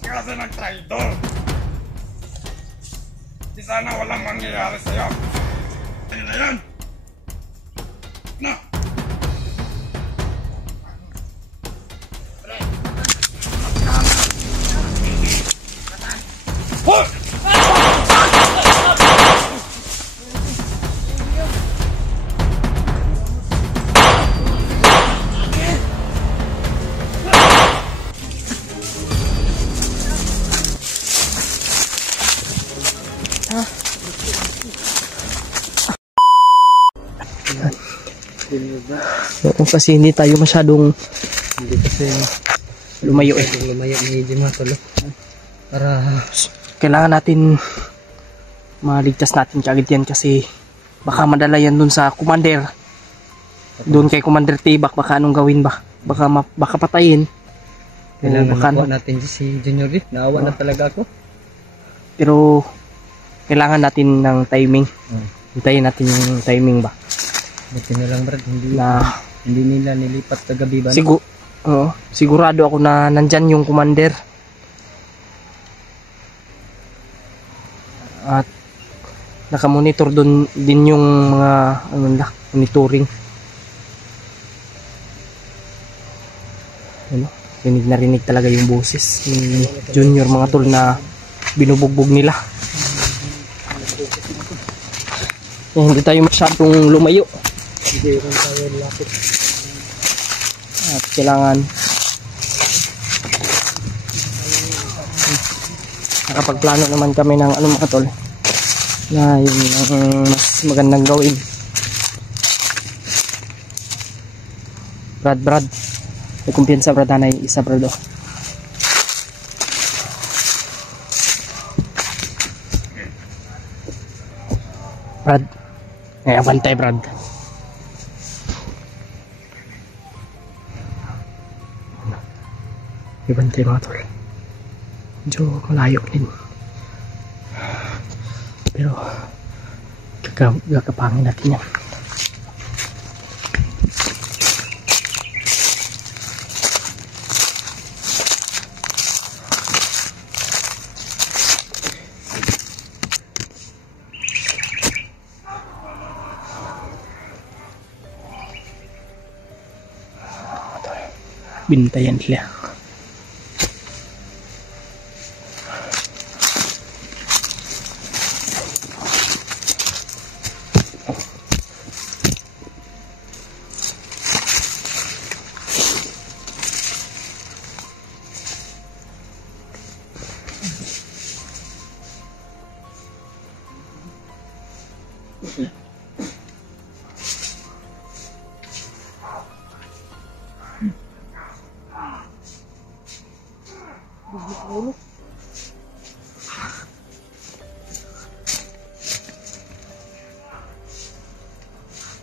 Kasi ng traidor. Di sana walang mangyayari sa'yo. Ano na yan? Na! Hoy! Oo, kasi hindi tayo masyadong lumayo eh. Lumayo medyo mga tolo. Para Kailangan natin maligtas natin kaagad yan kasi baka madala yan dun sa commander. Doon kay Commander Tibak, baka anong gawin ba? Baka patayin. kailangan baka nakuha natin si Junior Reef. Naawa na talaga ako. Pero kailangan natin ng timing. Hintayin natin yung timing ba? Buti na lang Brad, hindi nila nilipat kagabi ba? Sigurado ako na nandyan yung commander. At nakamonitor doon din yung mga monitoring. Rinig na rinig talaga yung boses ni Junior mga tol na binubugbog nila. Hindi tayo masyadong lumayo. Hindi rin tayo lapit. At kailangan nakapagplano naman kami ng mga tol na yun ang mas magandang gawin. Brad may kumpiyansa Brad, na isa Brad. Brad, bantay Brad. Ibantay mga tol. Medyo malayo din. Pero gagapangin natin yan. Bintayan sila.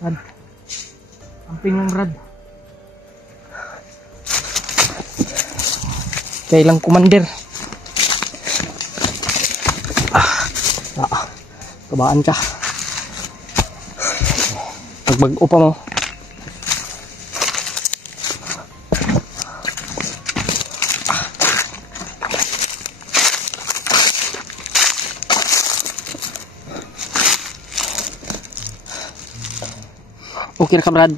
Brad, amping lang Brad. Kailang commander. Kabaan ka. Pagbag-o pa mo. Okay ka Brad.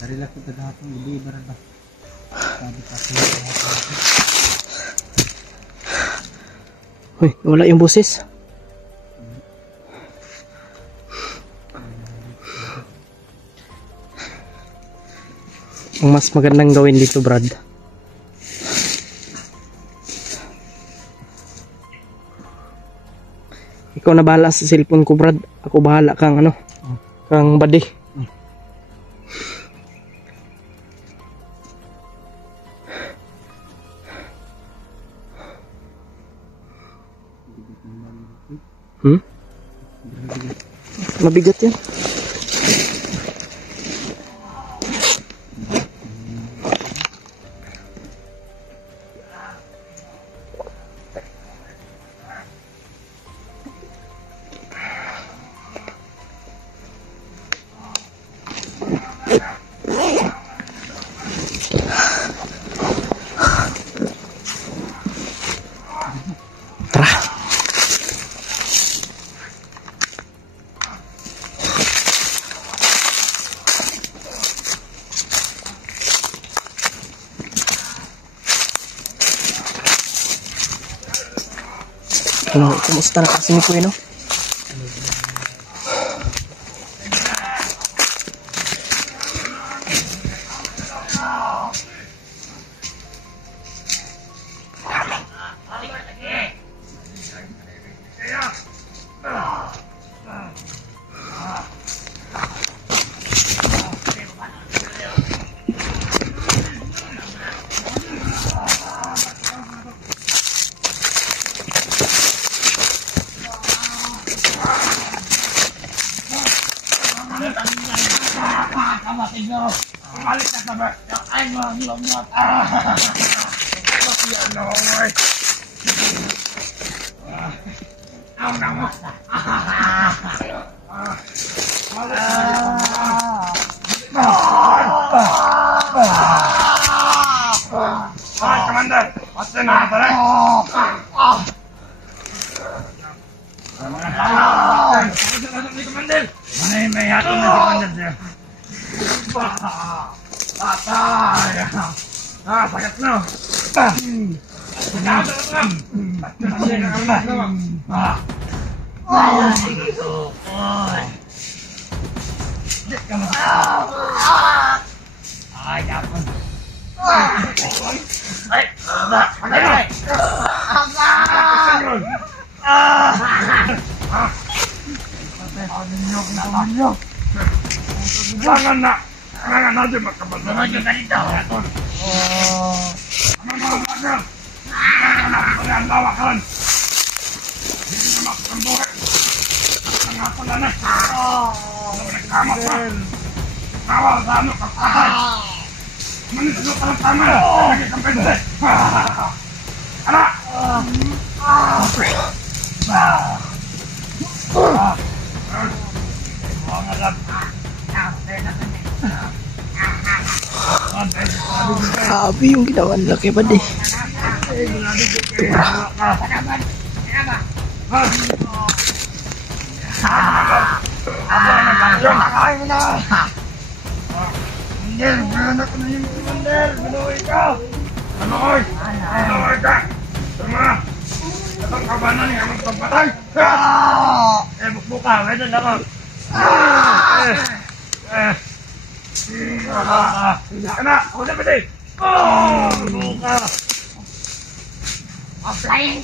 Dari lang ko dahatong hindi Brad ba. Sabi pa ko. Hoy, wala yung boses. Ang mas magandang gawin dito Brad, ikaw na bahala sa cellphone ko Brad. Ako bahala kang kang body. Mabigat yan. Ano, kumusta na kasi ni Kuya, no? Balik na sa ba? Ay, mga lumot. Yan na, oy. Ang namo. Commander, what's the name for it? Commander, may hatong na si Commander siya. Patay! Sakit na! Ay, kapon! Ay! Ay! Jangan nak! Jangan aja makan banyak dari dalam. Jangan lawakan. Ini makan boleh. Kenapa lana? Kamu kan? Awal kamu kapan? Mana sudah pertama? Lagi sampai deh. Anak. Grabe yung ginawa nila kay Bad eh. Kena, udah pede. Oh, buka. Offline.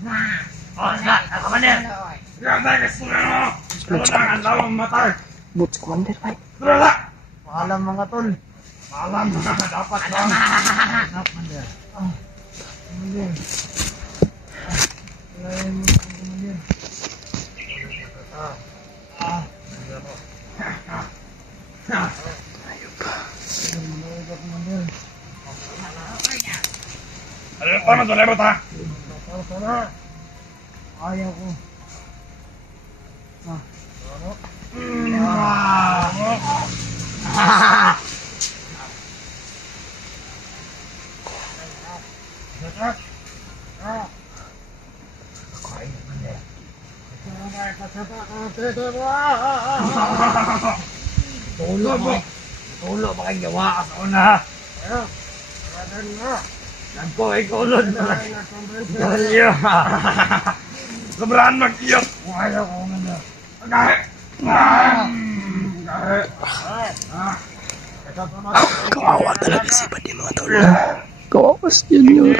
Nah, Oh, enggak, Commander. Ya, saya ke sana. Jangan lawan mata. Boots Commander, Bay. Terus. Paalam mga tol. Malam dapat bang. Commander. Ada apa tuh lewat ah? Ayaw ko. Tulo ba kayo gawa sa una? Nagko ay kulod na. Dalyo. Sobrahan mag-iyot. Ayaw ko nga. Kahit. Kawawa talaga si Bad eh, mga tol. Kawawa si Junior.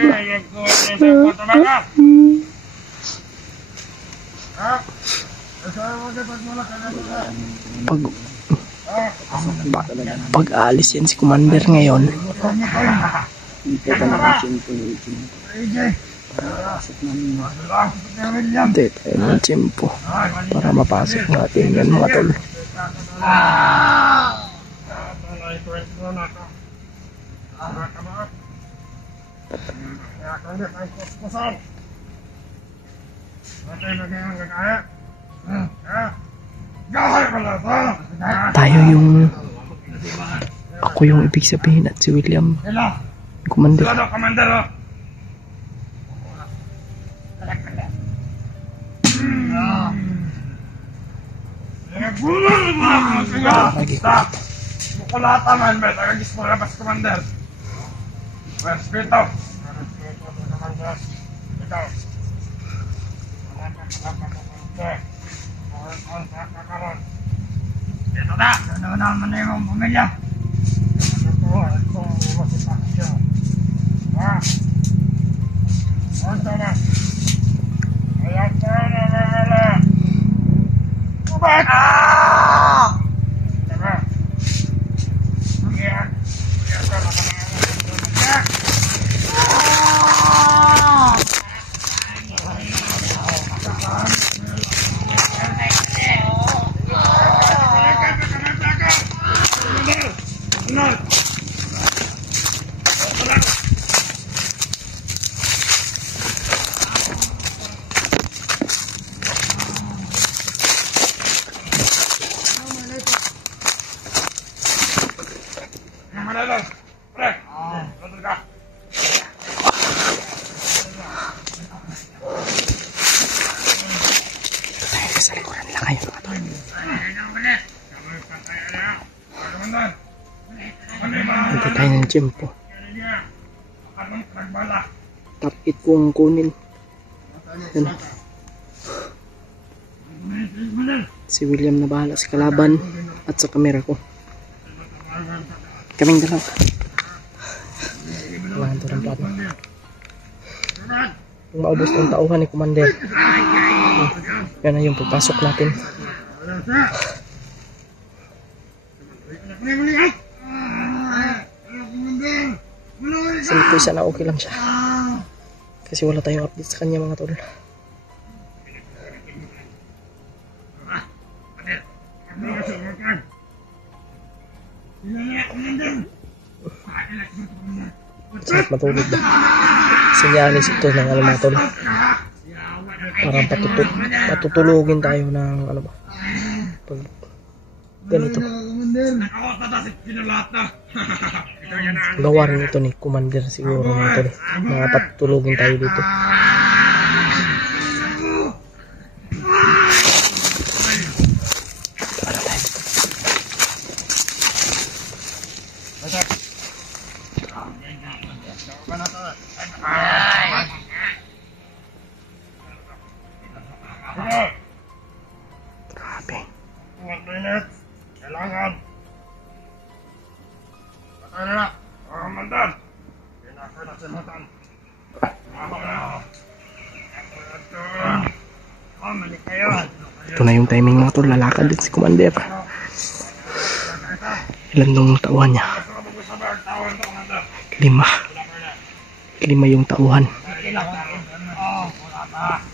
Pag aalis yan si Commander ngayon, hindi tayo ng tiyempo para mapasok natin yan, mga tol. Tayo yung ako yung ibig sabihin at si William Commander. Commander. Lagi Mukulata man, bet. Agis mo labas, Commander. Respeto. Ikaw. Ito na! Ano naman na yung pamilya? Ito masipasyo. Ha? Ito na! Ayan ka na nalala! Ubat! Ito na! Ayan! Ayan ka na nalala! Sa likuran nila kayo mga tol. Hindi tayo ng gym po. Tapit kong kunin. Yan. Si William na bahala sa kalaban at sa kamera ko. Kaming dalawa. Wala ito ng plano. Kung maubos ng tauhan ni Commander, yan na yung pagpasok natin. Sabi ko sana okay lang siya. Kasi wala tayong update sa kanya mga tol. Sarap matulog ba? Sinyalis ito ng ano mga tol. Parang patutulugin tayo ng ano ba? Pag ganito. Gawa rin ito ni Commander siguro mga tol. Mga patutulugin tayo dito. Grabe. 1 minute. Kailangan. Patay na na. Mandan. Pinaka na simatan. Ako na. Mali kayo. Ito na yung timing mga tol. Lalakad din si Commander. Ilan nung tauhan niya? 5. 5 yung tauhan.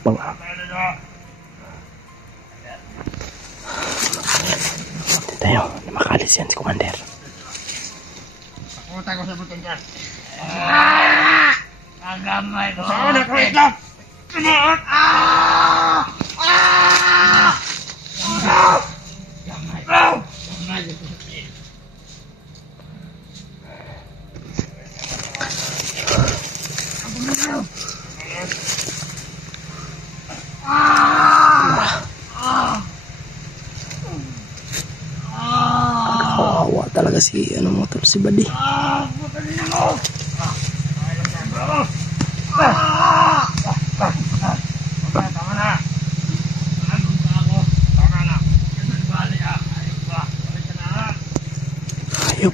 Bang. Hindi tayo. Makalis yan si Commander. Pumunta ko sa butong dyan. Nagamay ko. Saan na ko ito? Sumaot! Kawawa talaga si ano motor si Buddy. Ayop.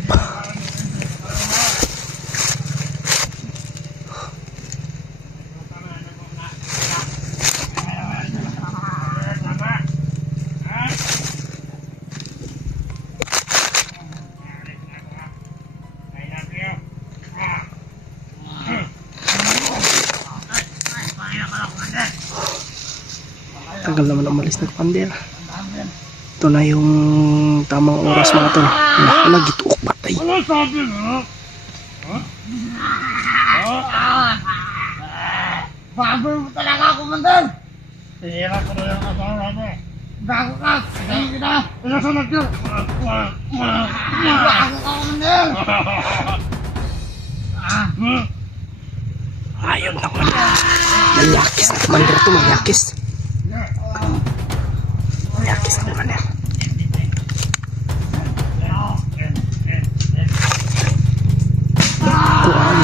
Tagal naman umalis ng Commander. Ito na yung tamang oras mga tol. Nakalagi tuok patay. Ano sabi mo? Baboy mo talaga ako, Mandan! Sira ko na yung asawa mo. Bago ka! Sabihin kita! Inasunod yun! Bago ka, Mandan! Ayun naman. Mayakis na Commander to. Mayakis. Mayakis na Commander. Kuhaan.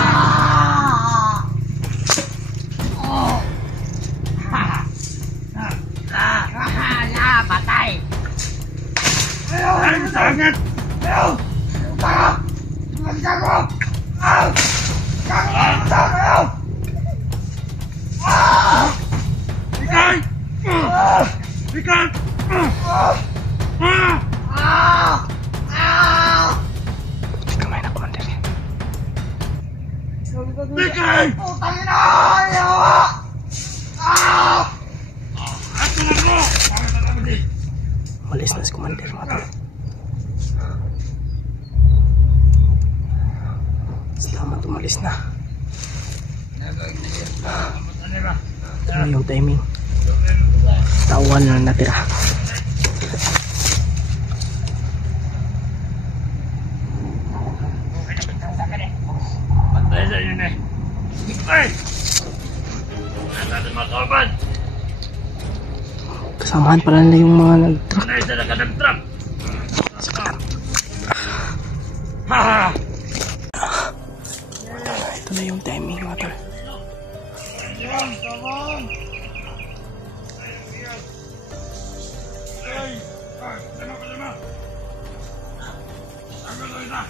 Bigat! Buti kamay na, Commander. Bigat! Putang ina! Ayaw! Ato na ko! Bakit na naman di? Malis na si Commander, mga tol. Salamat, umalis na. Ano yung timing? Tawan na natira. Pantay sa yun eh. Ay! Ano natin mga kauban? Kasamahan pala nila yung mga nag-truck. Ano isa na kadang-truck? Haha! Ito na yung timing, mga tol. Yan, come on! Ay! Ay! Lima ka lima! Ang gano'n na!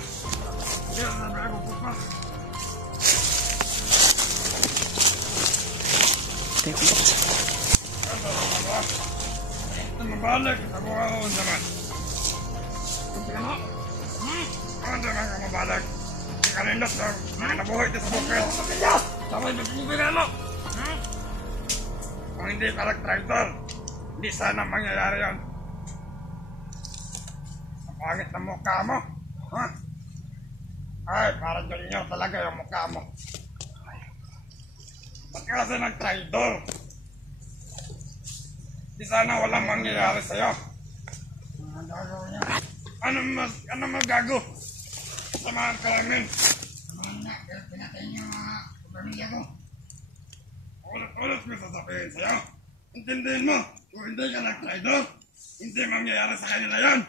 Yan, nabi ako pupa! Tayo ko ba? Ang mabalik! Ako ako naman! Kunti ka mo? Ano naman ka mabalik? Hindi ka nindot na nabuhay ito sa bukid! Sabay magbubigan mo! Kung hindi ka nag-tractor, hindi sana mangyayari yun. Ang pangit na mukha mo. Ha? Ay, parang junior talaga yung mukha mo. Ba't ka kasi nag-tractor? Hindi sana walang mangyayari sa'yo. Ano magago? Samahan ka namin. Samahan na, pero pinatayin yung mga pamilya ko. Ulit ko sasabihin sa'yo. Intindihin mo, kung hindi ka nag-traitor, hindi mangyayari sa kanila yan.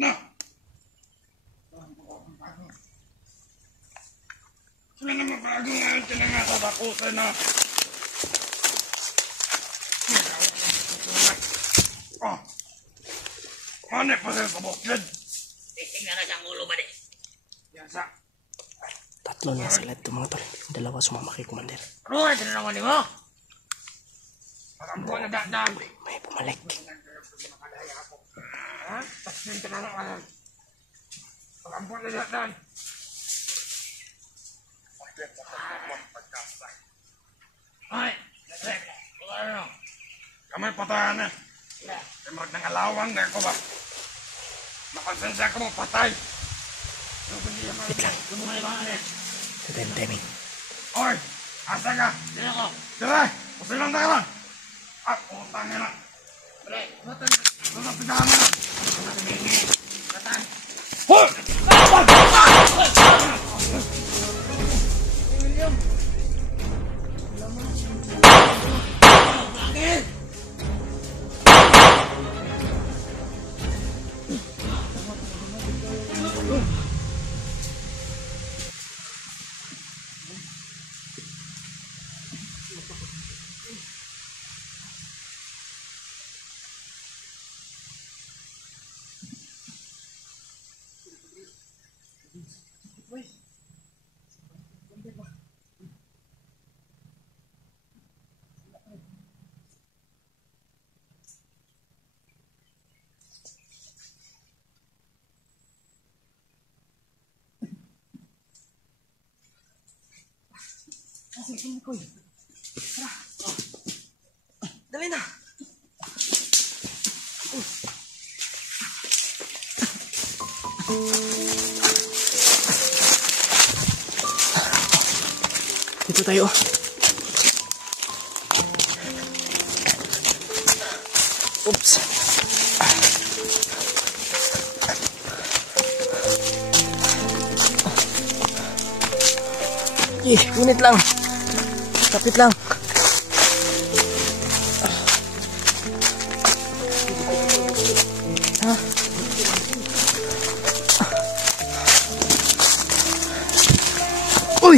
Ano? Sila na mabago ngayon, kinangasa sa puso na. Oh, manip pa sila sa bukid. Tingnan na siyang ulo ba di? Yan sa. Tatlo na sila ito, mga tol. Yung dalawa sumama kay Commander. Ano nga, tinanong mo? Pakampo na daan. May bumalik. Ha? Tapos yung tinanong ka lang. Pakampo na daan. Ay! Ano? Kamay patayan eh. Timag ng alawang na ako ba? Nakonsensya ko mo patay. Wait lang. Ito yung timing. Oy! Asa ka? Dito ko. Dire! Pusilang na ka lang! Ah, utang nga lang. Dire! Pindahan mo lang. Hoy! Dali na! Dito tayo. Oops. Unit lang. Kapit lang. Ha? Uy!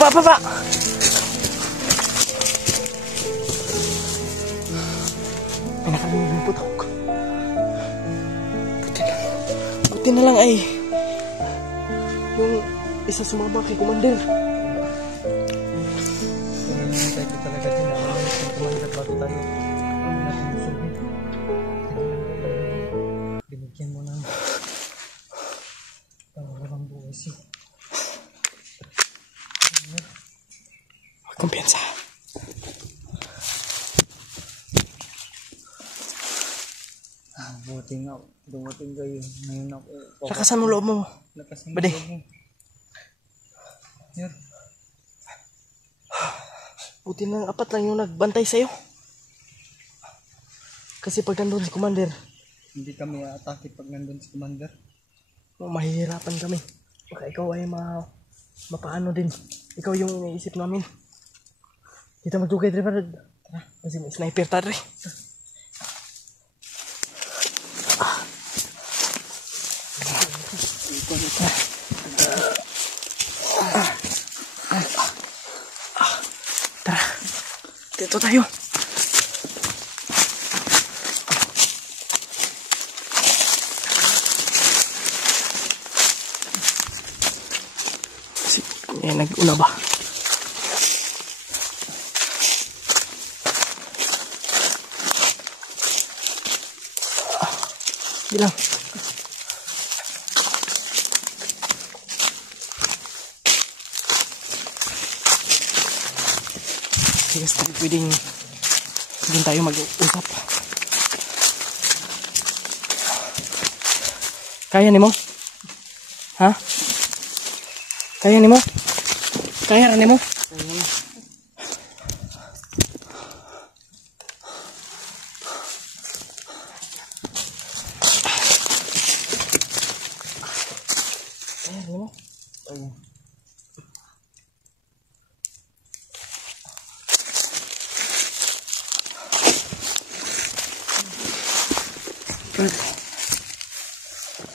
Baba! Ay, nakalimutan po ako. Buti na lang ay yung isa sumama kay Commander. Hinihintay ko talaga din na yung Commander bago tayo. Bigyan mo ng pangalaman bukas eh. Kumpiyansa. Buti nga, dumating kayo. Ngayon ako. Lakasan mo loob mo. Lakasan Bade. mo. Yun. Buti na apat lang yung nagbantay sa'yo. Kasi pag nandun si Commander, Hindi kami atake pag nandun si Commander. mahihirapan kami. Baka ikaw ay mapaano din. Ikaw yung iniisip namin. Kita magdugay, Trevor. Tara, kasi may sniper tayo. Tara, dito tayo. Kasi, nag-una ba? Bilang. Sige, pwedeng tayo mag-usap. Kaya ni mo? Ha? Kaya ni mo? Kaya ni mo?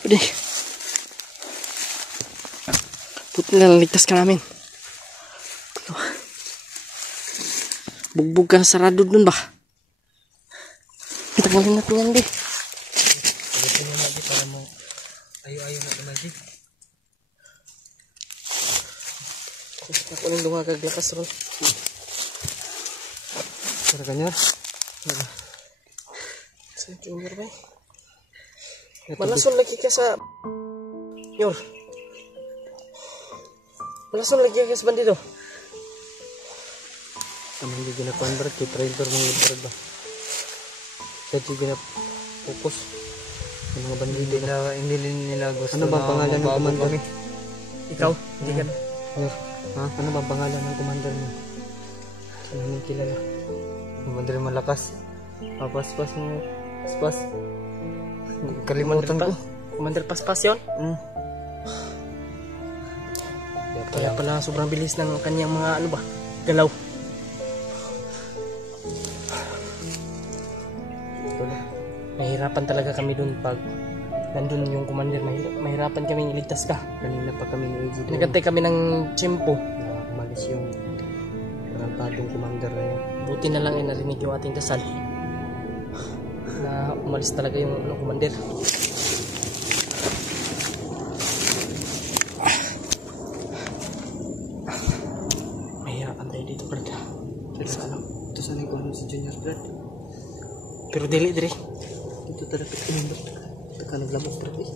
Pwede. Buti na ligtas ka namin. Bugbog ka sarado dun ba? Tagalin natin yan, di. Pagdating na natin para mo ayo-ayo na ito natin. Ako lang dumagaglakas ron. Para kanya. Sa junior ba? Malason lagi ka sa... Yor. Malason lagi ka sa bandido. Kami hindi ginakuan berat. Kaya trailer mga berat ba? Kaya hindi ginapokus. Yung mga bandido na. Hindi nila gusto. Ano bang pangalan ng commander? Ikaw? Hindi ka na. Ha? Ano bang pangalan ng commander mo? Saan namin kilala? Commander malakas. Paspas mo. Paspas. Kalimutan ko. Commander Paspas yun? Kaya pala sobrang bilis ng kanyang mga ano ba? Galaw. Mahirapan talaga kami dun pag nandun yung commander. Mahirapan kami iligtas ka. Kanina pa kami ni AJ doon. Nagantay kami ng tiyempo. Na umalis yung tarantadong commander na yun. Buti na lang ay narinig yung ating dasal. Na umalis talaga yung commander. Mahirapan tayo dito, Brad. Ito sana yung ano si Junior Brad. Pero dili. Ito talaga pinindot. Ito ka naglamok Brad eh.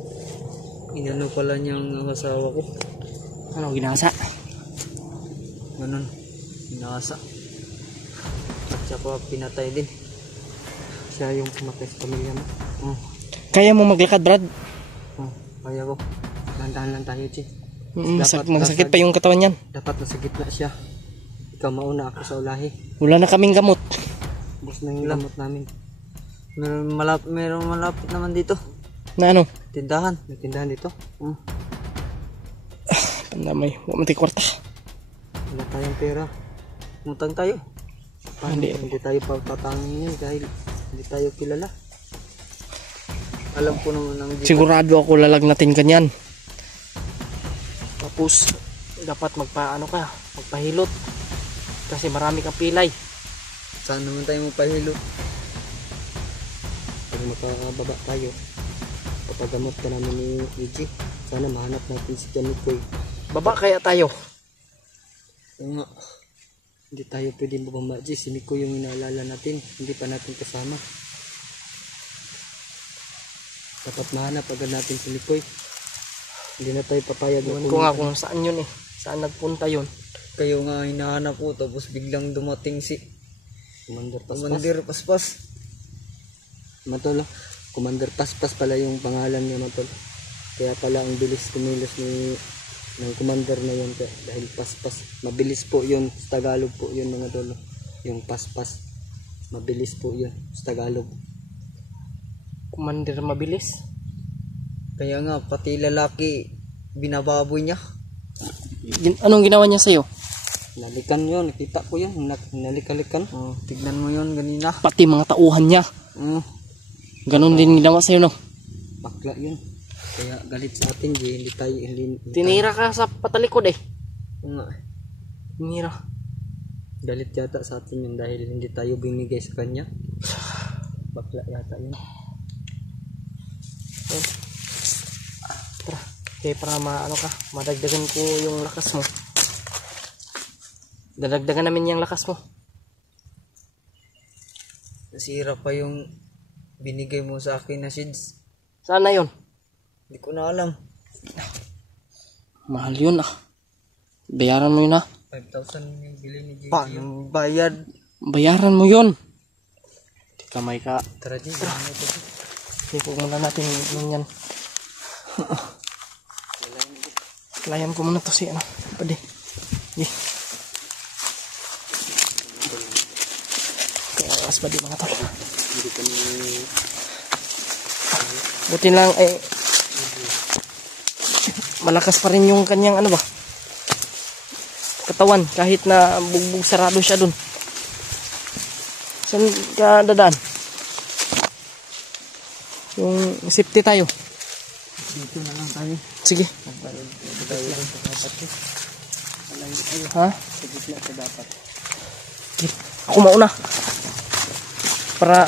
Inano pala niyang asawa ko. Ano ginasa? Ganun. Inasa. At siya pa pinatay din. Siya yung pumatay sa pamilya mo. Kaya mo maglakad, Brad? Kaya ko. Landahan lang tayo, Chi. Magsakit pa yung katawan yan. Dapat nasa gitna siya. Ikaw mauna, ako sa ulahi. Wala na kaming gamot. Bus na yung gamot namin. Meron malapit naman dito. Na ano? Tindahan. May tindahan dito. Pandamay. Huwag mati kwarta. Wala tayong pera. Utang tayo. Paano hindi tayo papatangin yun dahil hindi tayo kilala. Alam ko naman ang sigurado ako lalagnatin kanyan. Tapos dapat magpahilot. Kasi marami kang pilay. Saan naman tayo magpahilot? Pag makababa tayo, papagamot ka namin ni EG. Sana mahanap natin si Janikoy. Baba kaya tayo? Oo nga. Hindi tayo pwede bumaba. Si Miko yung inaalala natin. Hindi pa natin kasama. Dapat mahanap agad natin si Mikoy. Hindi na tayo papayag na Iwan ko nga kung saan yun eh. Saan nagpunta yun. Kayo nga hinahanap po, tapos biglang dumating si Commander Paspas. Matol, Commander Paspas pala yung pangalan niya, Matol. Kaya pala ang bilis kumilos ng commander na yun, dahil Paspas. Mabilis po yun sa Tagalog po yun, mga tol. Yung Paspas, mabilis po yun sa Tagalog. Commander mabilis. Kaya nga pati lalaki binababoy niya. Anong ginawa niya sa'yo? Nalikan yun, nakita ko yun, nalikalikan. Tignan mo yun ganina. Pati mga tauhan niya. Ganon din ginawa sa'yo, no? Bakla yun. Kaya galit sa atin, hindi tayo Tinira ka sa patalikod eh. Nga. Tinira. Galit yata sa atin yun dahil hindi tayo binigay sa kanya. Bakla yata yun. Tara. Kaya para madagdagan ko yung lakas mo. Dadagdagan namin yung lakas mo. Nasira pa yung binigay mo sa akin na seeds. Saan na yun? Hindi ko na alam. Mahal yun ah. Bayaran mo yun ah. 5,000 yung bili ni Gigi. Paano bayad? Bayaran mo yun. Di kamay ka. Tara Gigi. Ipog muna natin yun yan. Layan ko muna to si ano. Pwede. Di. Kaya alas pa di mga tol. Buti lang eh. Malakas pa rin yung kanyang ano ba katawan kahit na bugbog sarado siya dun. Saan ka dadaan? Yung safety tayo. Dito na lang tayo. Sige. Ha? Sa gitna sa dapat. Sige. Ako mauna. Para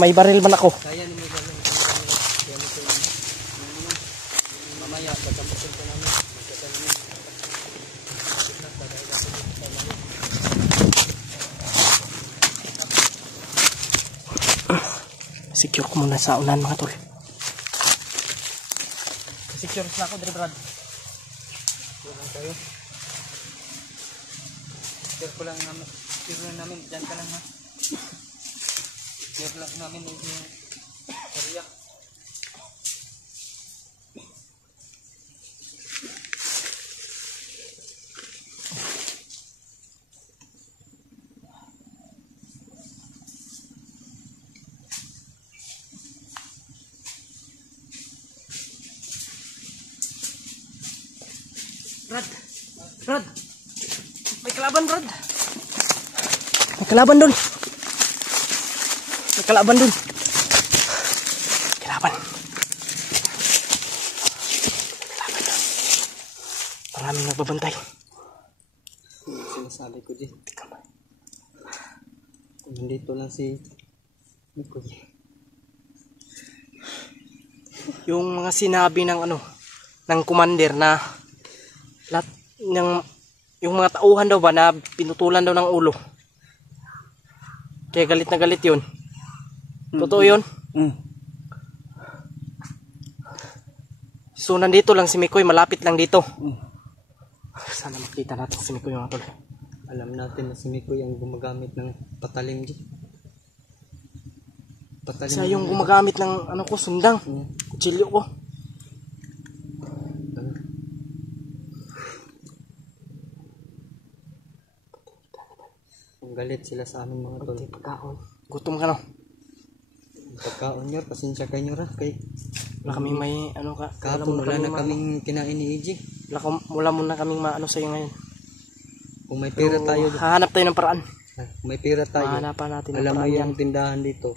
may baril man ako. Kaya ni Miguel. Mamaya pagkamusin ko namin. Secure ko muna sa unan mga tol. Secure na ako, Dre Brad. Tayo. Share ko lang namin. Share lang namin. Diyan ka lang ha. Share lang namin yung area. Brad. May kalaban, Brad. May kalaban dun. May kalaban dun. Kalaban. Kalaban dun. Maraming nagbabantay. Sinasabi ko din. Nandito lang si Mikoy. Yung mga sinabi ng ano, ng commander na lahat ng yung mga tauhan daw ba na pinutulan daw ng ulo. Kaya galit na galit yun. Totoo yun? So nandito lang si Mikoy, malapit lang dito. Sana makita natin si Mikoy mga tol. Alam natin na si Mikoy ang gumagamit ng patalim dyan. Patalim. Siya yung gumagamit ng ano ko, sundang. Kutsilyo ko. Galit sila sa amin mga tol. Pagkaon. Gutom ka no? Pagkaon nyo, pasensya kayo nyo ra. Wala kaming may ano ka. Kahapon wala na kaming kinain ni EJ. Wala muna kaming maano sa'yo ngayon. Kung may pera tayo. Hahanap tayo ng paraan. Kung may pera tayo. Mahanapan natin ng Alam mo paraan yung tindahan dito.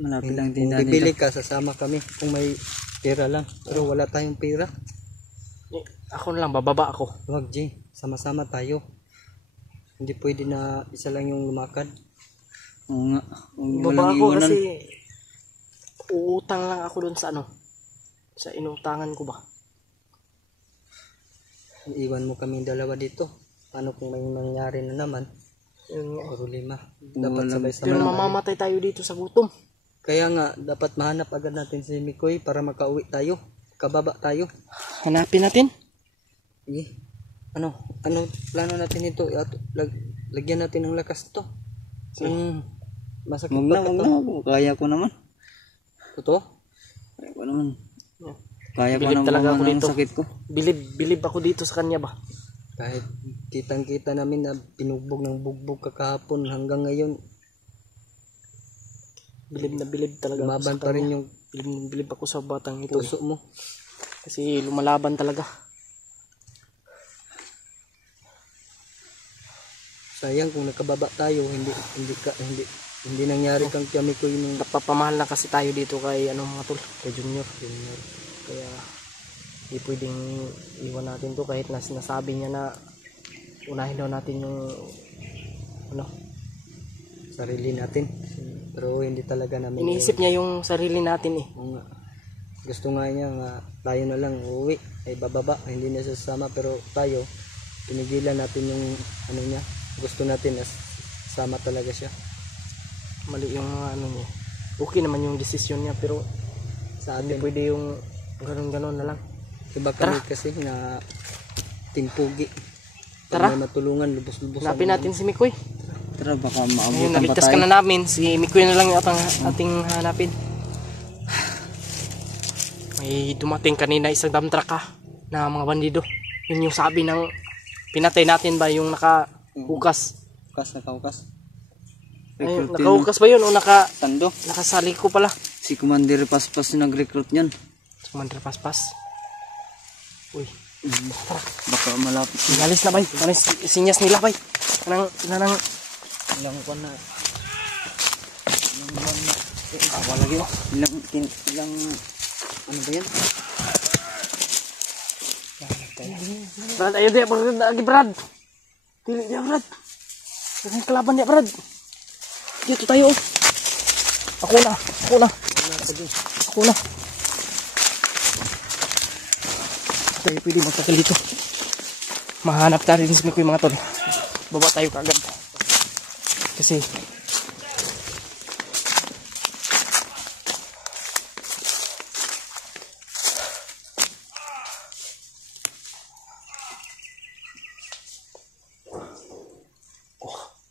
Malapit lang Kung bibili ka, sasama kami. Kung may pera lang. Pero wala tayong pera. Ako na lang, bababa ako. Huwag G, sama-sama tayo. Hindi pwede na isa lang yung lumakad. Oo nga. Baba ako kasi uutang lang ako dun sa ano. Sa inutangan ko ba? Iwan mo kami dalawa dito. Paano kung may nangyari na naman? Yun nga. Puro lima. Dapat Pero sabay-sabay. mamamatay tayo dito sa gutom. Kaya nga, dapat mahanap agad natin si Mikoy para makauwi tayo. Kababa tayo. Hanapin natin. Sige. Ano plano natin ito? Lagyan natin ng lakas to. Masakit ba ito? Kaya ko naman. Totoo? Kaya ko naman. Kaya ko Bilib naman talaga ako ang dito. sakit ko. Bilib ako dito sa kanya ba? Kahit kitang-kita namin na pinugbog ng bugbog kakahapon hanggang ngayon, Bilib na bilib talaga ako lumaban sa pa kanya. rin yung Bilib ako sa batang ito. puso mo. Kasi lumalaban talaga. Sayang kung nakababa tayo, hindi nangyari kang kay Mikoy nung Napapamahal na kasi tayo dito kay mga tol, kay Junior. Kaya hindi pwedeng iwan natin to kahit na sinasabi niya na unahin daw natin yung sarili natin. Pero hindi talaga namin iniisip niya yung sarili natin eh. Oo nga. Gusto nga niya nga tayo na lang uuwi, ay bababa, hindi na sasama, pero tayo pinigilan natin yung niya. Gusto natin na sama talaga siya. Mali yung niya. Okay naman yung desisyon niya pero Sa hindi atin, pwede yung ganon na lang. iba kami kasi na timpugi. Tara. May matulungan, lubos-lubos. Hanapin natin si Mikoy. Tara, baka Ngayon, maabutan pa naligtas ka tayo. na namin. Si Mikoy na lang yung ating hanapin. May dumating kanina isang dump truck na mga bandido. Yun yung sabi ng pinatay natin ba yung nakahukas. Nakaukas. Ay, nakahukas ba yun o Tando. nakasali ko pala? Si Commander Paspas yung nag-recruit niyan. Commander Paspas. Uy, Baka malapit. galis na bay. Sinyas nila bay. Ilang Ilang ko na. awa lagi oh. Ilang ano ba yan? Brad, ayo dia Brad lagi Brad. Dili dia Brad. Dengan kelaban dia Brad. Dito tayo. Ako na. Tayo pwede magtakil dito. Mahanap tayo rin si Mikoy mga tol. Baba tayo kaagad. Kasi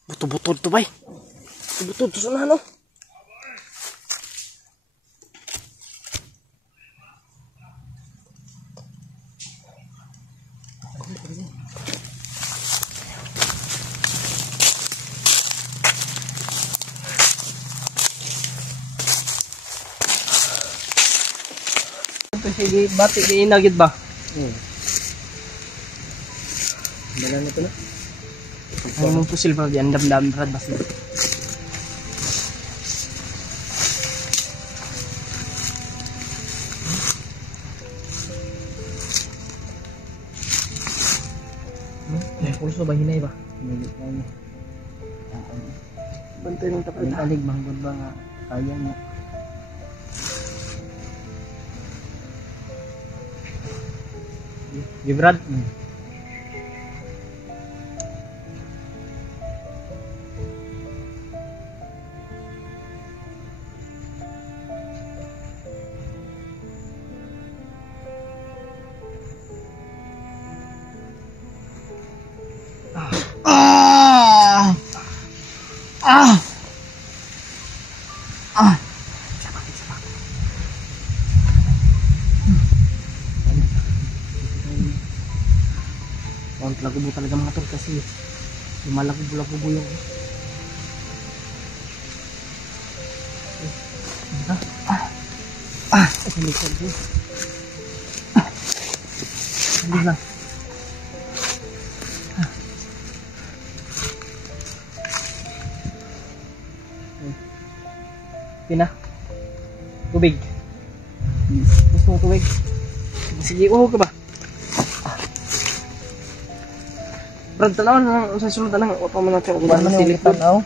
buto-buto to bay. Buto to sana no. Sige, bati di inagid ba? Dala na ito na. Ay mong pusil Brad, yan dam Brad basta. May pulso ba hinay ba? Bantay ng tapat. Alig manggod ba nga kaya mo. Di Brad. Ang lagubo talaga mga tol kasi lumalagubo yung hindi lang. Pina tubig. Gusto mo tubig? Sige, ka ba? Brad, tanawan na sa sulod na lang. Wapa mo natin kung Ano ba yung silip. tanaw?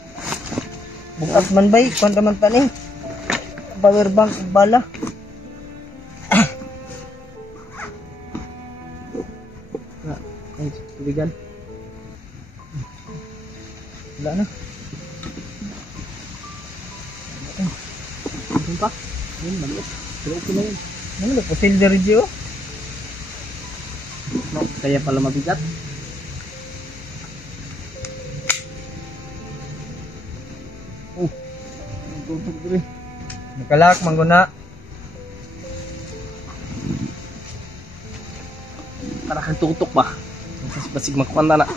Bukas man bay, kwanta man taning. Power bank, bala. Ay, tubigan. Wala na. Yun pa? Yun, maliit. Pero okay na yun. Ano ba? Silver Gio? No, kaya pala mabigat. Nakalak, mangguna. Para kang tutok ba? Kasi basig makuanta na.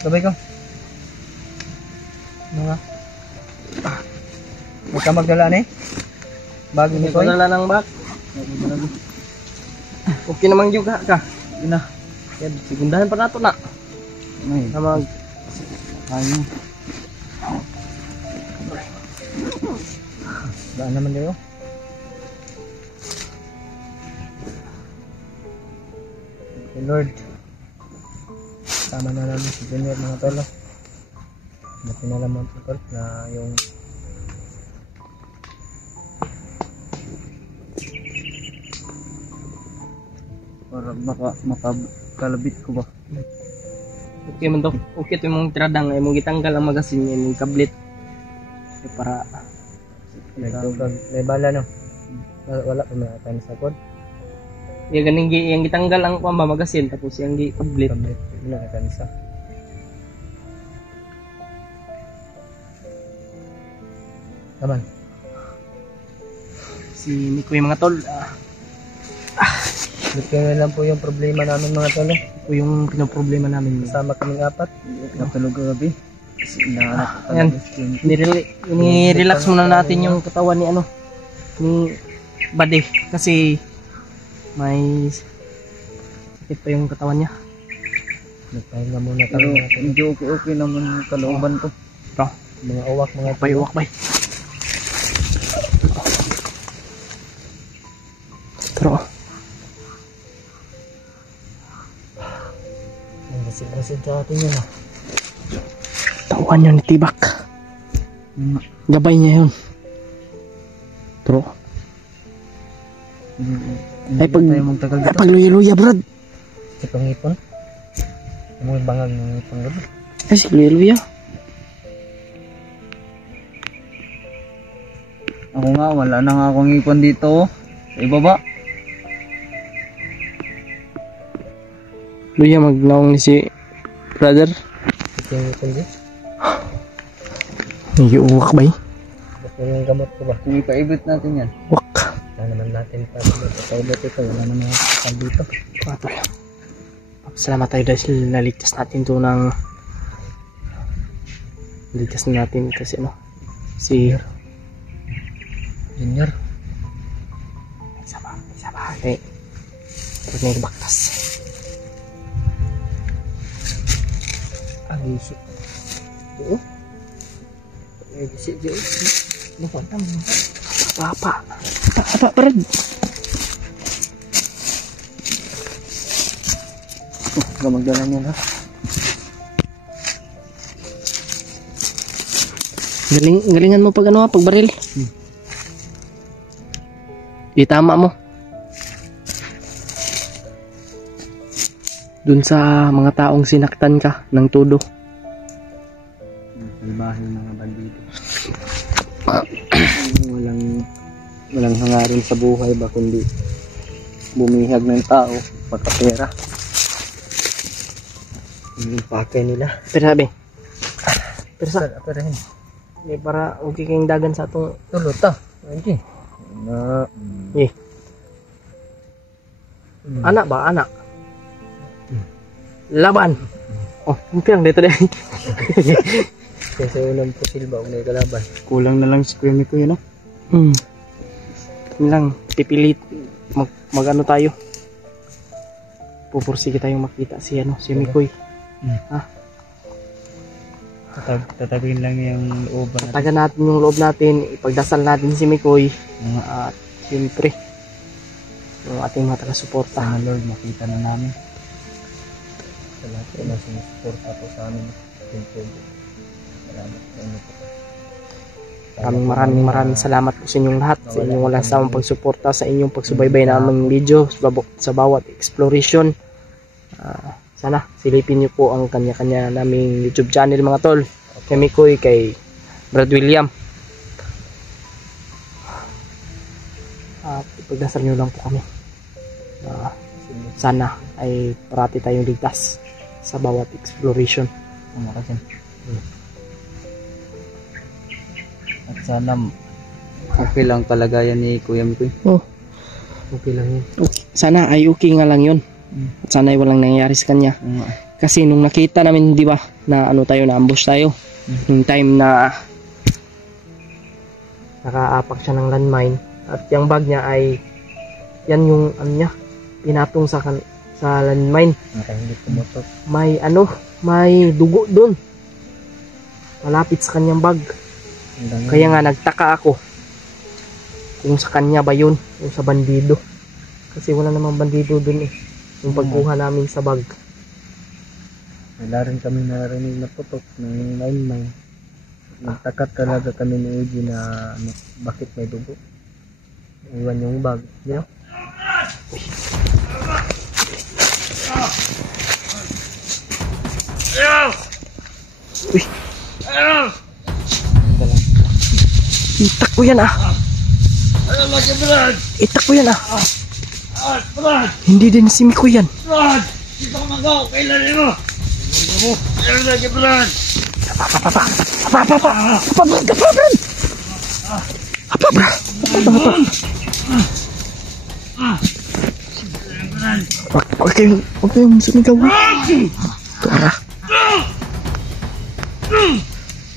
Sabay ko. Ano nga? Huwag ka magdala ni? Bago ni Hindi ko Koy? nala ng bag. Okay naman juga ka. Yun na. Kaya sigundahan pa nato na. Ay, Na mag ayun. Daan naman kayo. Okay, Lord. Tama na namin si Junior mga tolo. Napinalaman po tol na yung para makakalabit ko ba? okay man to. Okay to mong tiradang ay mong gitanggal ang magasin ay mong kablit. So, para May bala no? Wala pa may atay sa kod. yung ganing yung gitanggal ang kuan ba magasin tapos yung kablit. Tablet. Yun na kanisa. Taman. Si Mikoy mga tol. Kaya lang po yung problema namin mga tolo. Ito yung pinoproblema namin. Kasama kaming apat. Natulog gabi. Kasi inaanak ko Ayan. talaga si Junkie. Ni-relax muna natin yung katawan ni ano ni Bade kasi may sakit pa yung katawan niya. Nagpahinga muna Pero kami natin. medyo okay naman yung kalooban ko. Bro, Mga uwak, mga wakbay. Pero Ang basid-basid sa atin yun ah. tauhan yun ni Tibak. Gabay niya yun. Pero ay pag Tagal dito. pag luya-luya brad. Itong ngipon. May bangag ng ngipon gabi. Ay si luya-luya. Ako nga, wala na nga akong ipon dito. Sa ibaba. Luya magnaong ni si brother. Itong ngipon din. Nag-iuwak ba eh? Basta yung gamot ko ba? Kung ipaibot natin yan. Wak. Wala naman natin pa. Paibot ito. Wala naman nakakasal dito. Patol. Salamat tayo dahil naligtas natin to ng naligtas na natin kasi ano si Junior. isa pa okay tapos may baktas Ang isip. oo Ang isip dyan. nakuha mo apa brad Gamagdala niya na. galingan mo pag ano pag baril itama mo dun sa mga taong sinaktan ka ng todo. Salbahe mga bandido. walang hangarin sa buhay ba kundi bumihag ng tao pagkapera. Yung pakay nila. Pero sabi pero sa Perahin. may para okay kayong dagan sa atong Tulot ah. Okay. Na. anak ba anak laban oh kumpiang dito deh Kasi unang pusil ba unang kalaban. Kulang na lang si Kuya Miko yun, no? yun lang pipilit mag ano tayo pupursige tayong makita si ano si Mikoy Tatagin lang yung loob natin. taga natin yung loob natin ipagdasal natin si Mikoy at siyempre yung ating mga taga-suporta. Sana Lord, makita na namin. Sa lahat ko na sinusuporta po sa amin. Salamat sa inyo po. Maraming salamat po sa inyong lahat, sa inyong walang sawang pagsuporta, sa inyong pagsubaybay na aming video sa bawat exploration. Sana silipin niyo po ang kanya-kanya naming YouTube channel mga tol. Kay Mikoy, kay Brad William. pagdasal nyo lang po kami. Sana ay parati tayong ligtas sa bawat exploration. At sana okay lang kalagayan ni Kuya Mikoy. Oh, Okay lang yun. okay. Sana ay okay nga lang yun. At sana ay walang nangyari sa kanya. Oo nga. Kasi nung nakita namin, di ba, na ano tayo, na ambush tayo. Yung time na nakaapak siya ng landmine. At yung bag niya ay, yan yung ano niya, pinatong sa landmine. Nakahilip kumotor. May ano, may dugo doon. Malapit sa kanyang bag. Kaya nga nagtaka ako kung sa kanya ba yun, yung sa bandido. Kasi wala namang bandido doon eh. Yung pagkuha namin sa bag. Wala rin kami narinig na putok ng landmine. Nagtakat talaga kami ni Uji na ano, bakit may dugo. Iwan yung bag. You know? Uy, itak ko yan ah. Ano lagi, Brad? Itak ko yan ah. Brad! Hindi din si Miko yan. Brad! Dito ka magaw! Kailan mo? Ano lagi, Brad? Huwag kayong sumigaw. Tora.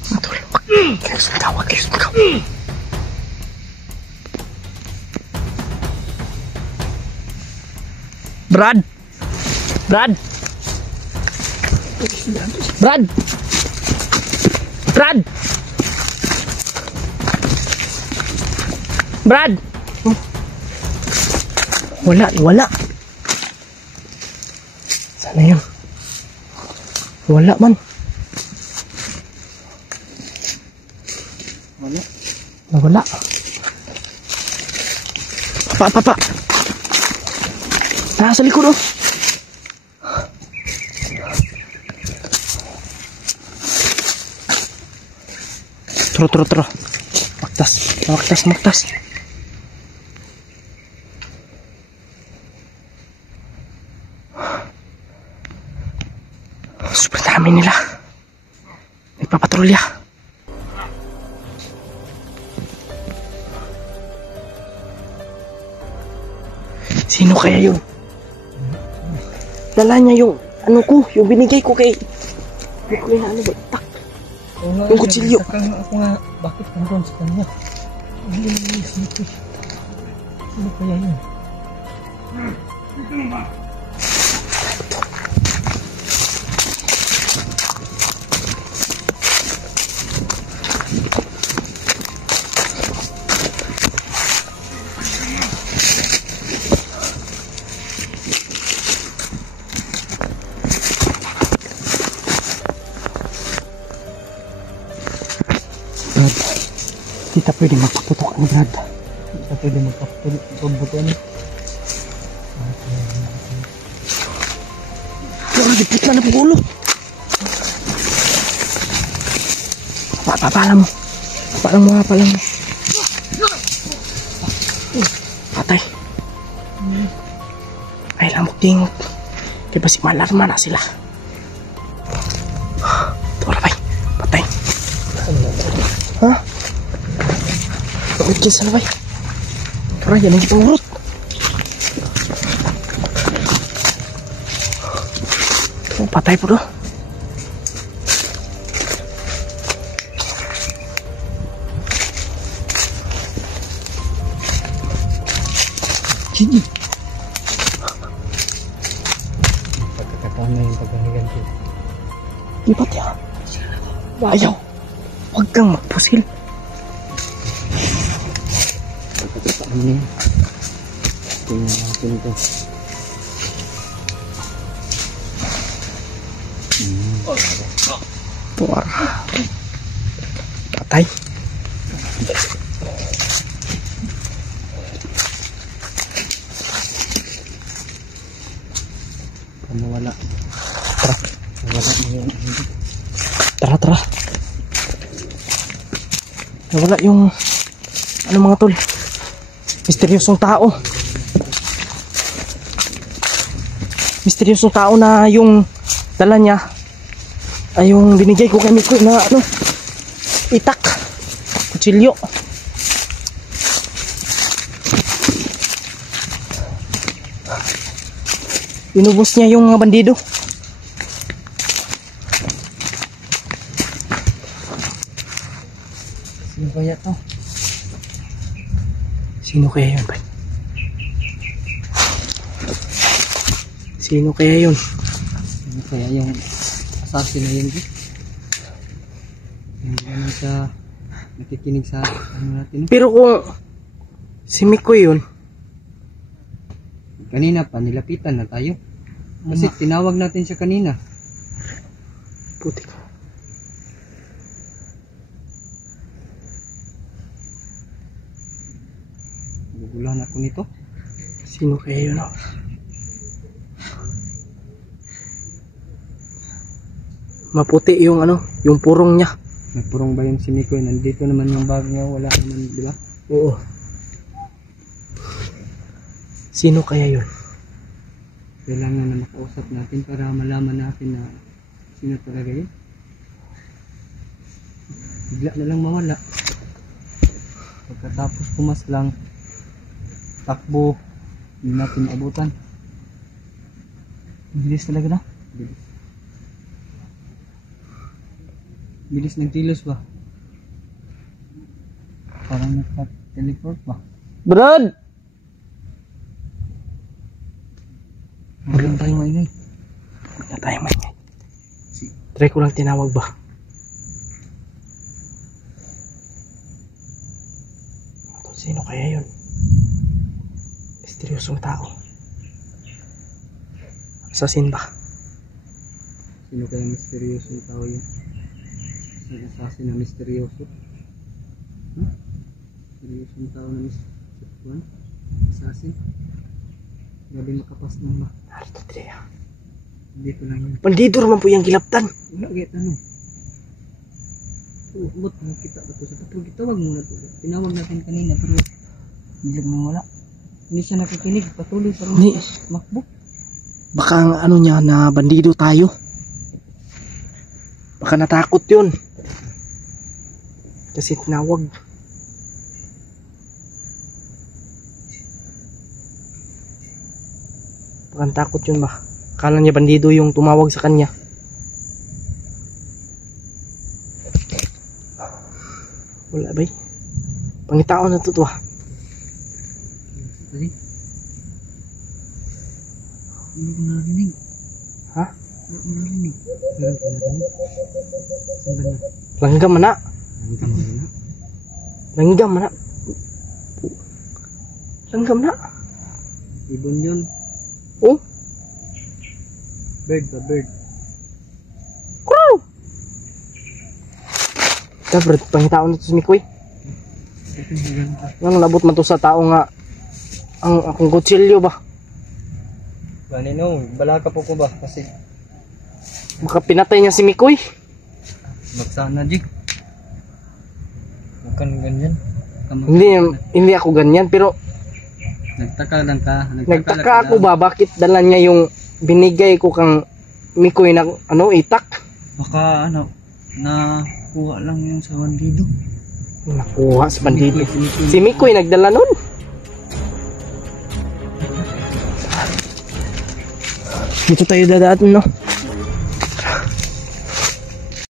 Matulog. Huwag kayong sumigaw. Huwag kayong sumigaw. Brad! Brad! Brad! Brad! Brad! Wala. Sana yun. Wala man. Nawala. Pa. Nasa likod oh. Tro. Maktas. Super dami nila. Nagpapatrolya. Sino kaya yun? Dala niya yung ano ko, yung binigay ko kay kuya ano ba? Tak. Yung kutsilyo. Ako nga, bakit nandun sa kanya? Hindi naman yung sneaky. Ano kaya yun? Kita pwede magpaputok ano Brad. Kita pwede magpaputuan. Wala, dipit na po ulo. Papalang mo. Patay. Ay lamok tingot. Kaya ba si malarma na sila. Tora bay. Patay. Ha? Bakit sila bay? Tora yan ang pangurot. Patay po doon. Gini. Pagkakataon na yung pagkahigan ko. Lipat ya. Ayaw. Huwag kang magpusil. Pagkakataon na yun. Tingnan natin ito. Tuwar. Patay. Nawala. Nawala na yun. Tara. Nawala yung ano mga tol. Misteryosong tao. Misteryosong tao na yung dala niya ay yung binigay ko kay Mikoy na ano, itak, kutsilyo. Inubos niya yung mga bandido. Sino kaya to? Sino kaya yun, bay? Sino kaya yun? Sino kaya yung assassin na yun? Hindi naman siya nakikinig sa ano natin. Pero kung si Mikoy yun, Kanina pa, nilapitan na tayo. Kasi tinawag natin siya kanina. putik. Naguguluhan ako nito. Sino kaya yun? Oh? Maputi yung ano, yung purong niya. May purong ba yung si Mikoy? Nandito naman yung bag niya. Wala naman, di ba? Oo. Sino kaya yun? Kailangan na makausap natin para malaman natin na sino talaga yun. Bigla na lang mawala. Pagkatapos pumas lang, takbo, hindi natin abutan. Bilis talaga na. Bilis. Bilis ng kilos ba? Parang nagpa-teleport ba? Brad! Huwag lang tayo maingay. Huwag na tayo maingay. Try ko lang tinawag ba? Sino kaya yun? Misteryosong tao. Assassin ba? Sino kaya misteryosong tao yun? Ang assassin na misteryoso? Misteryosong tao na misteryoso? Assassin? Grabe makapas nang ba? Narito Trea. Dito lang yun. Bandido naman po yung gilaptan. Wala kahit ano. Ba't nakita ba ito sa tapos? Tawag muna ito. Tinawag natin kanina pero biglang nang wala. Hindi siya nakikinig. Patuloy pa rin Ni. makbo. Baka ang ano niya na bandido tayo. Baka natakot yun. Kasi tinawag. Baka natakot yun ba? Akala niya bandido yung tumawag sa kanya. Wala ba? Pangitao na to ah. Kasi hindi ko narinig. Ha? Hindi ko narinig. Meron ko narinig. Saan ba na? Langgam na. Langgam na. Langgam na. Langgam na. Ibon yun. Oh. Bird ba? Bird. Crow! Dapat pangitao na to si Mikoy. Ito yung ganda. Nang nabot man to sa tao nga ang akong kutsilyo ba? Ganino, balaka po ko ba? Kasi Baka pinatay niya si Mikoy. magsana Jig. Huwag kang ganyan. Hindi ako ganyan pero Nagtaka lang ka. nagtaka ako ba bakit dala niya yung binigay ko kang Mikoy na ano itak. Baka ano, nakuha lang yung sa bandido. Nakuha sa bandido. Si Mikoy nagdala nun. Dito tayo dadaan no.